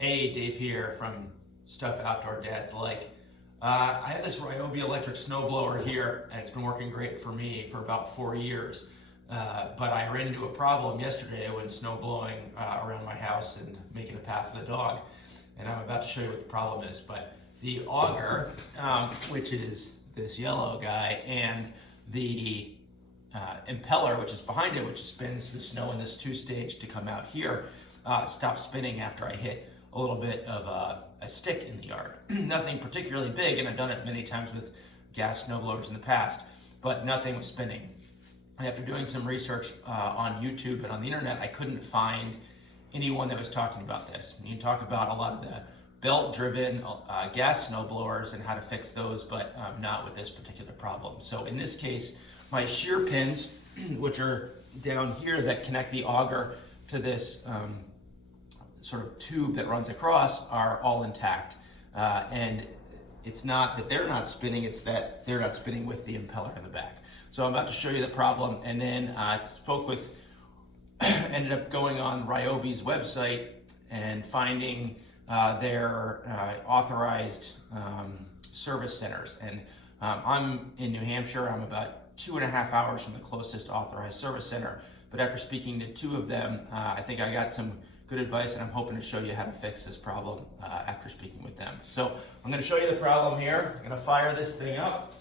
Hey, Dave here from Stuff Outdoor Dads Like. I have this Ryobi electric snowblower here, and it's been working great for me for about 4 years. But I ran into a problem yesterday when snow blowing around my house and making a path for the dog. And I'm about to show you what the problem is. But the auger, which is this yellow guy, and the impeller, which is behind it, which spins the snow in this two-stage to come out here, stopped spinning after I hit a little bit of a stick in the yard. Nothing particularly big, and I've done it many times with gas snowblowers in the past, but nothing was spinning. And after doing some research on YouTube and on the internet, I couldn't find anyone that was talking about this. You can talk about a lot of the belt-driven gas snowblowers and how to fix those, but not with this particular problem. So in this case, my shear pins, which are down here that connect the auger to this sort of tube that runs across, are all intact. And it's not that they're not spinning, it's that they're not spinning with the impeller in the back. So I'm about to show you the problem, and then I ended up going on Ryobi's website and finding their authorized service centers. And I'm in New Hampshire. I'm about 2.5 hours from the closest authorized service center. But after speaking to 2 of them, I think I got some good advice, and I'm hoping to show you how to fix this problem after speaking with them. So I'm going to show you the problem here. I'm going to fire this thing up.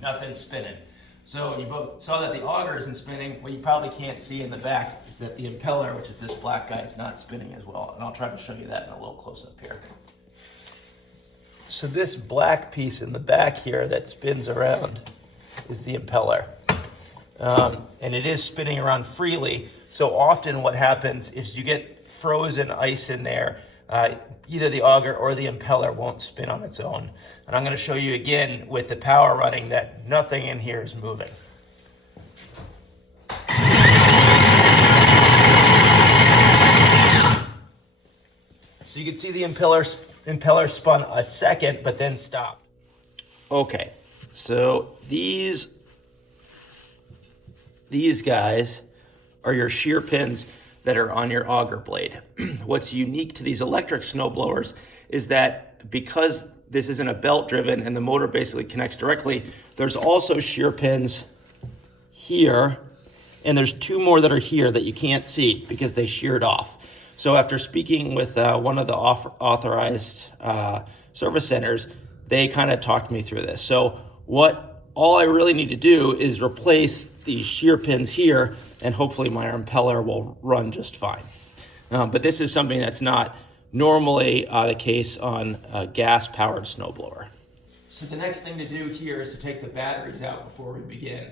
Nothing's spinning. So you both saw that the auger isn't spinning. What you probably can't see in the back is that the impeller, which is this black guy, is not spinning as well. And I'll try to show you that in a little close-up here. So this black piece in the back here that spins around is the impeller. And it is spinning around freely. So often what happens is you get frozen ice in there. Either the auger or the impeller won't spin on its own. And I'm going to show you again with the power running that nothing in here is moving. So you can see the impeller spun a second, but then stopped. Okay, so these guys are your shear pins that are on your auger blade. What's unique to these electric snowblowers is that because this isn't a belt driven and the motor basically connects directly, there's also shear pins here, and there's 2 more that are here that you can't see because they sheared off. So after speaking with one of the authorized service centers, they kind of talked me through this. So all I really need to do is replace the shear pins here, and hopefully my impeller will run just fine. But this is something that's not normally the case on a gas-powered snowblower. So the next thing to do here is to take the batteries out before we begin.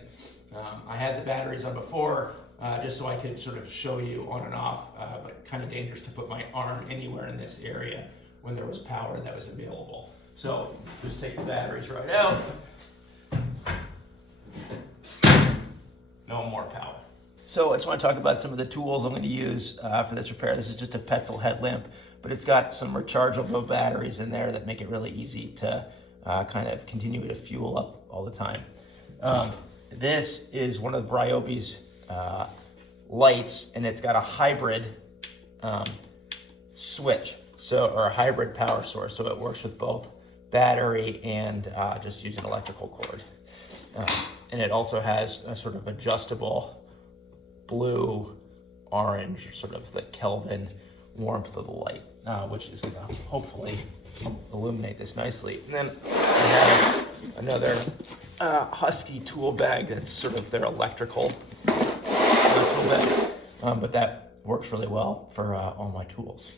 I had the batteries on before just so I could sort of show you on and off, but kind of dangerous to put my arm anywhere in this area when there was power that was available. So just take the batteries right out. No more power. So I just want to talk about some of the tools I'm going to use for this repair. This is just a Petzl headlamp, but it's got some rechargeable batteries in there that make it really easy to kind of continue to fuel up all the time. This is one of Ryobi's lights, and it's got a hybrid switch, or a hybrid power source, so it works with both battery and just use an electrical cord. And it also has a sort of adjustable blue, orange, sort of the Kelvin warmth of the light, which is going to hopefully illuminate this nicely. And then I have another Husky tool bag that's sort of their electrical tool bag, but that works really well for all my tools.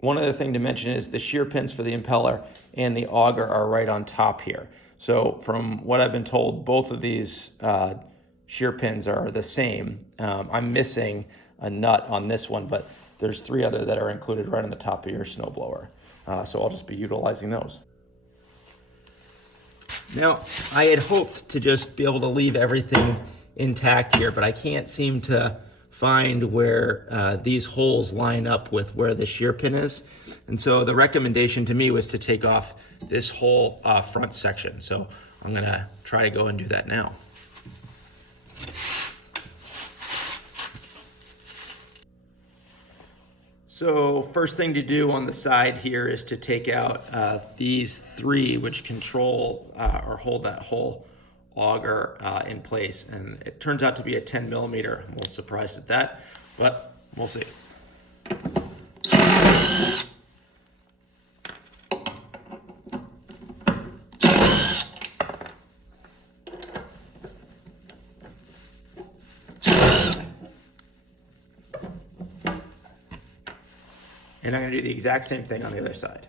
One other thing to mention is the shear pins for the impeller and the auger are right on top here. So from what I've been told, both of these shear pins are the same. I'm missing a nut on this one, but there's 3 other that are included right on the top of your snowblower. So I'll just be utilizing those. Now, I had hoped to just be able to leave everything intact here, but I can't seem to find where these holes line up with where the shear pin is. And so the recommendation to me was to take off this whole front section. So I'm gonna try to go and do that now. So first thing to do on the side here is to take out these three, which control or hold that whole auger in place. And it turns out to be a 10 millimeter. I'm a little surprised at that, but we'll see. And I'm going to do the exact same thing on the other side.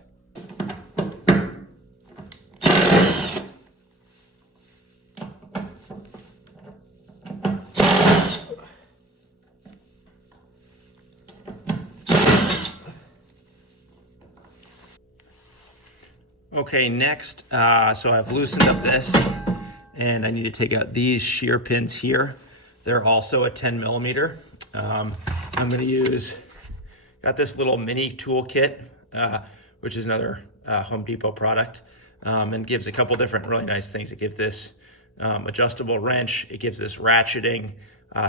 Okay, next, so I've loosened up this, and I need to take out these shear pins here. They're also a 10 millimeter. I'm going to use, got this little mini toolkit, which is another Home Depot product, and gives a couple different really nice things. It gives this adjustable wrench, it gives this ratcheting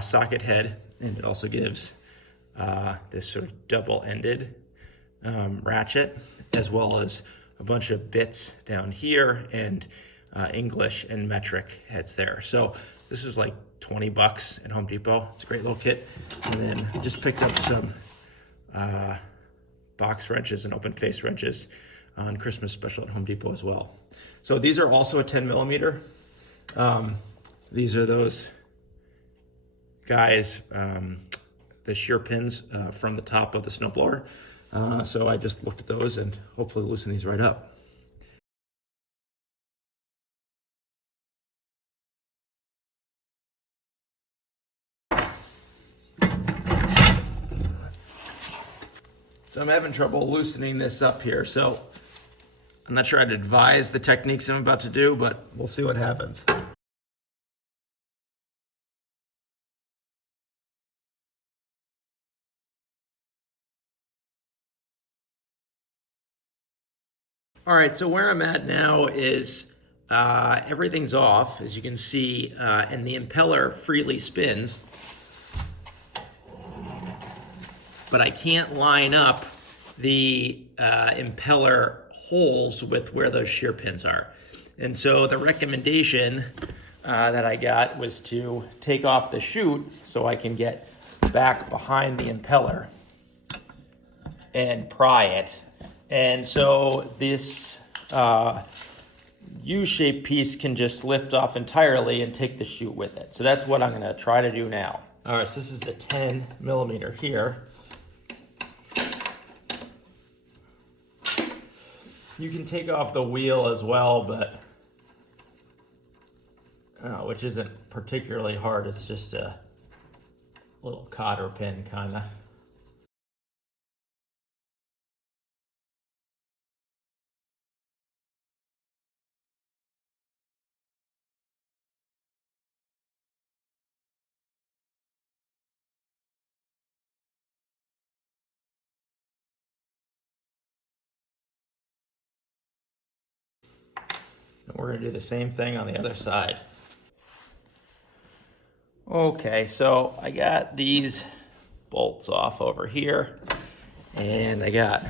socket head, and it also gives this sort of double-ended ratchet, as well as a bunch of bits down here and English and metric heads there. So this is like 20 bucks at Home Depot. It's a great little kit. And then just picked up some box wrenches and open face wrenches on Christmas special at Home Depot as well. So these are also a 10 millimeter. These are those guys, the shear pins from the top of the snowblower. So I just looked at those and hopefully loosen these right up. So I'm having trouble loosening this up here. So I'm not sure I'd advise the techniques I'm about to do, but we'll see what happens. All right, so where I'm at now is everything's off, as you can see, and the impeller freely spins, but I can't line up the impeller holes with where those shear pins are. And so the recommendation that I got was to take off the chute so I can get back behind the impeller and pry it. And so this U-shaped piece can just lift off entirely and take the chute with it. So that's what I'm going to try to do now. All right, so this is a 10 millimeter here. You can take off the wheel as well, but which isn't particularly hard. It's just a little cotter pin kind of. And we're going to do the same thing on the other side. Okay, so I got these bolts off over here, and I got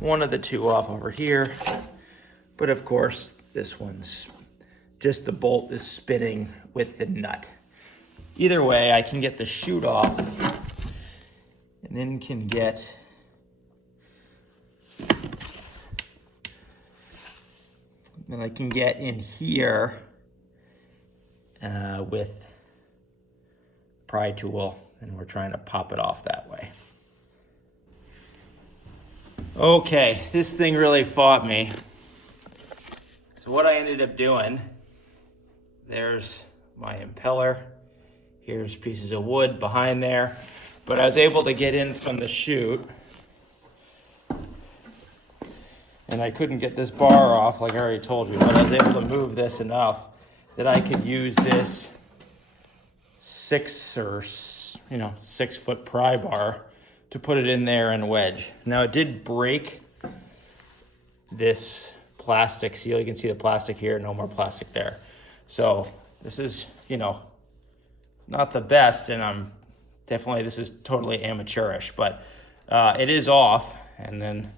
one of the two off over here, but of course this one's just the bolt is spinning with the nut. Either way, I can get the chute off and then can get in here with pry tool, and we're trying to pop it off that way. Okay, this thing really fought me. So what I ended up doing, there's my impeller. Here's pieces of wood behind there, but I was able to get in from the chute, and I couldn't get this bar off like I already told you, but I was able to move this enough that I could use this 6 foot pry bar to put it in there and wedge. Now it did break this plastic seal. You can see the plastic here, no more plastic there. So this is, not the best, and this is totally amateurish, but it is off, and then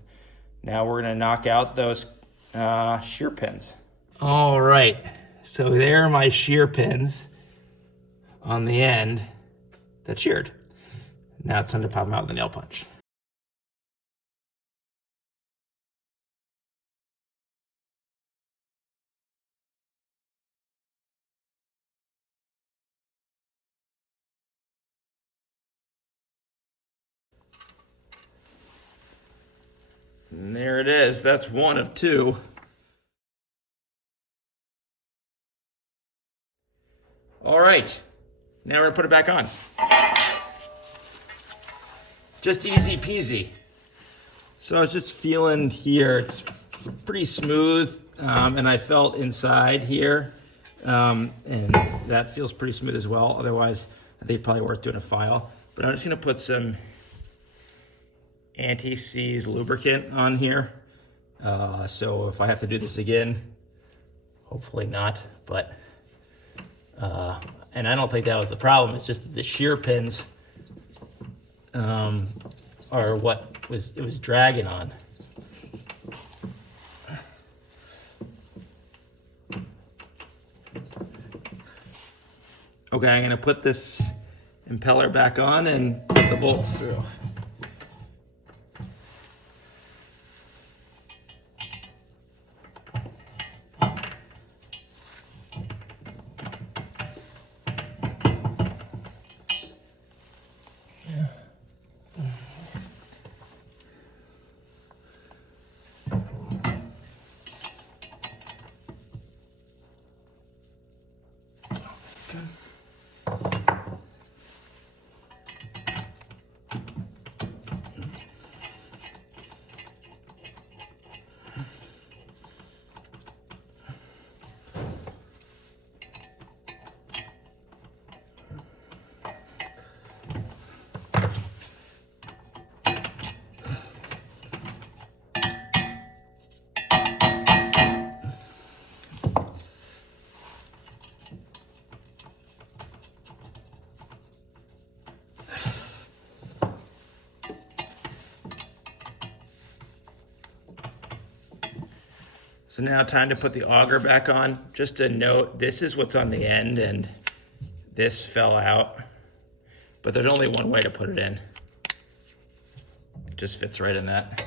now we're gonna knock out those shear pins. All right, so there are my shear pins on the end that sheared. Now it's time to pop them out with a nail punch. And there it is. That's one of two. All right, now we're gonna put it back on. Just easy peasy. So I was just feeling here, it's pretty smooth, and I felt inside here, and that feels pretty smooth as well. Otherwise, I think it's probably worth doing a file. But I'm just gonna put some anti-seize lubricant on here. So if I have to do this again, hopefully not, but, and I don't think that was the problem. It's just that the shear pins are what it was dragging on. Okay, I'm gonna put this impeller back on and put the bolts through. So now time to put the auger back on. Just a note, this is what's on the end and this fell out, but there's only one way to put it in. It just fits right in that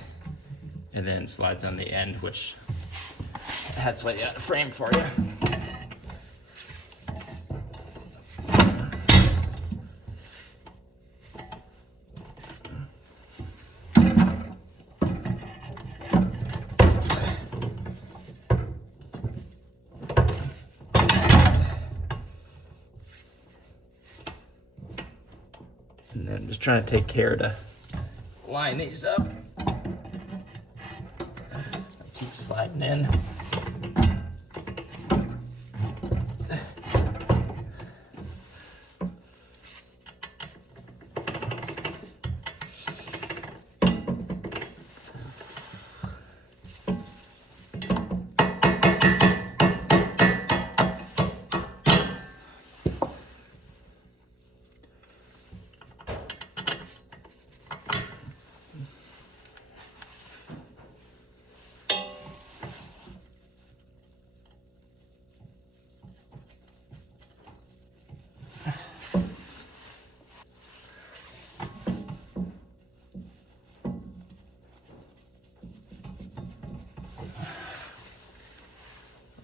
and then slides on the end, which I had slightly out of frame for you. And then I'm just trying to take care to line these up. Keep sliding in.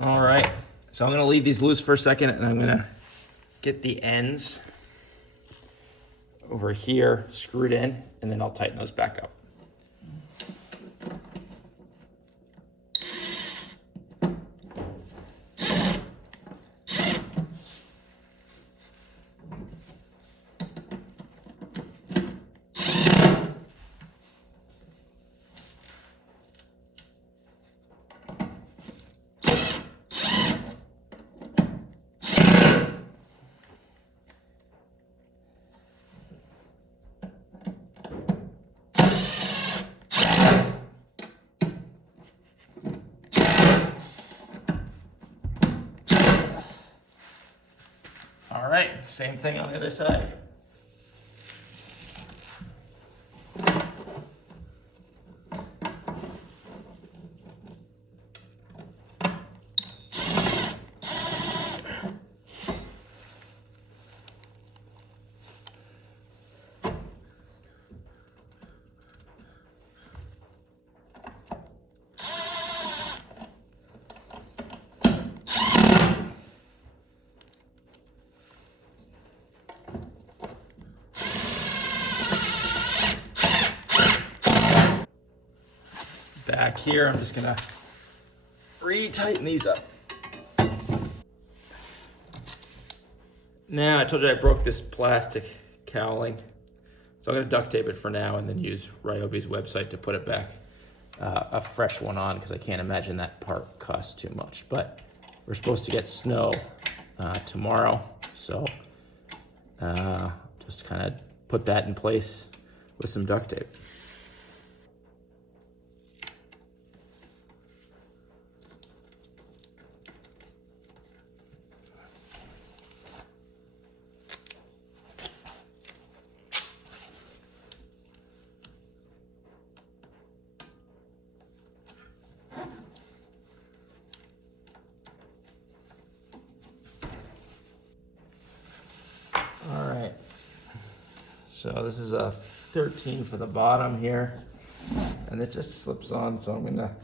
All right, so I'm gonna leave these loose for a second and I'm gonna get the ends over here screwed in and then I'll tighten those back up. All right, same thing on the other side. back here. I'm just gonna re-tighten these up. Now, I told you I broke this plastic cowling, so I'm gonna duct tape it for now and then use Ryobi's website to put it back, a fresh one on, because I can't imagine that part costs too much. But we're supposed to get snow tomorrow, so just kind of put that in place with some duct tape. All right, so this is a 13 for the bottom here, and it just slips on, so I'm gonna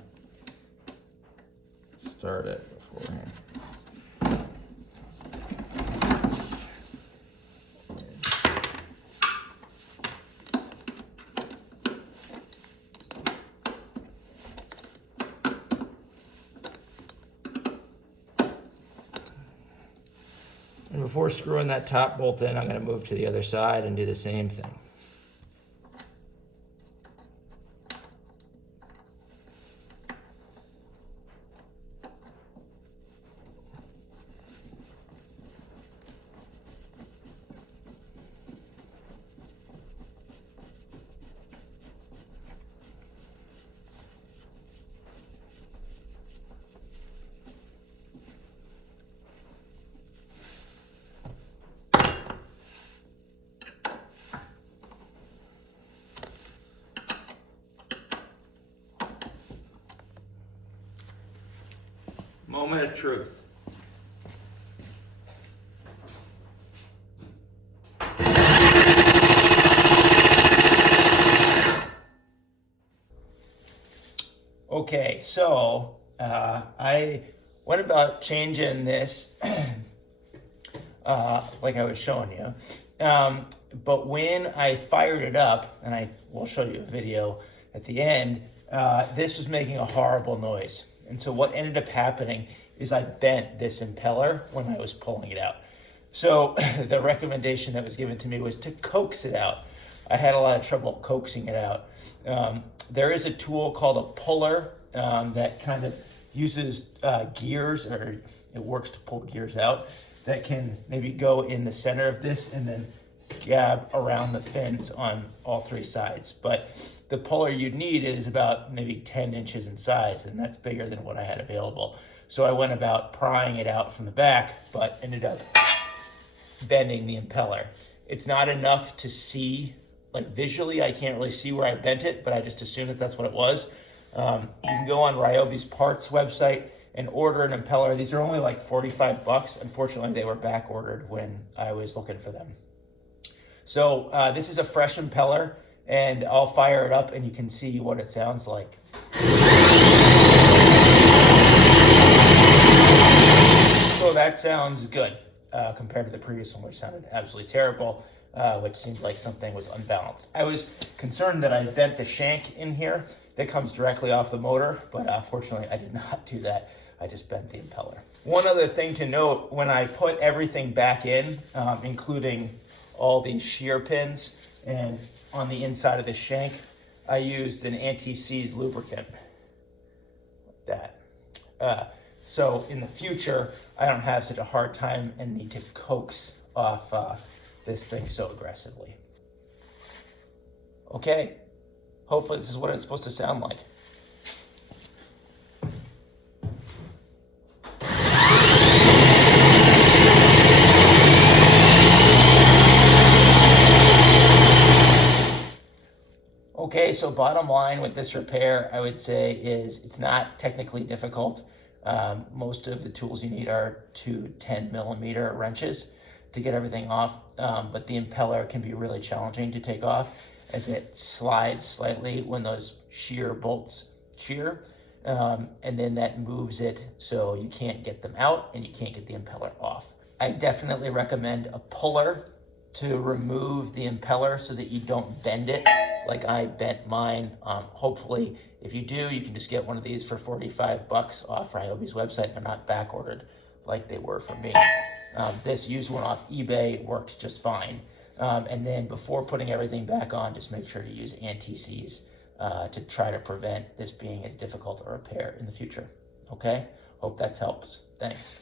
start it beforehand. And before screwing that top bolt in, I'm going to move to the other side and do the same thing. Moment of truth. Okay, so I went about changing this like I was showing you. But when I fired it up, and I will show you a video at the end, this was making a horrible noise. And so what ended up happening is I bent this impeller when I was pulling it out. So the recommendation that was given to me was to coax it out. I had a lot of trouble coaxing it out. There is a tool called a puller that kind of uses gears, or it works to pull gears out, that can maybe go in the center of this and then gab around the fins on all three sides. But the puller you'd need is about maybe 10 inches in size, and that's bigger than what I had available. So I went about prying it out from the back, but ended up bending the impeller. It's not enough to see, like visually, I can't really see where I bent it, but I just assumed that that's what it was. You can go on Ryobi's parts website and order an impeller. These are only like 45 bucks. Unfortunately, they were back ordered when I was looking for them. So this is a fresh impeller, and I'll fire it up and you can see what it sounds like. So that sounds good compared to the previous one, which sounded absolutely terrible, which seemed like something was unbalanced. I was concerned that I bent the shank in here that comes directly off the motor, but fortunately I did not do that. I just bent the impeller. One other thing to note, when I put everything back in, including all these shear pins, and on the inside of the shank, I used an anti-seize lubricant, like that. So in the future, I don't have such a hard time and need to coax off this thing so aggressively. Okay, hopefully this is what it's supposed to sound like. Okay, so bottom line with this repair, I would say, is it's not technically difficult. Most of the tools you need are 2 10-millimeter wrenches to get everything off, but the impeller can be really challenging to take off as it slides slightly when those shear bolts shear, and then that moves it so you can't get them out and you can't get the impeller off. I definitely recommend a puller to remove the impeller so that you don't bend it like I bent mine. Hopefully, if you do, you can just get one of these for 45 bucks off Ryobi's website. They're not back ordered like they were for me. This used one off eBay, worked just fine. And then before putting everything back on, just make sure to use anti-seize to try to prevent this being as difficult to repair in the future. Okay? Hope that helps. Thanks.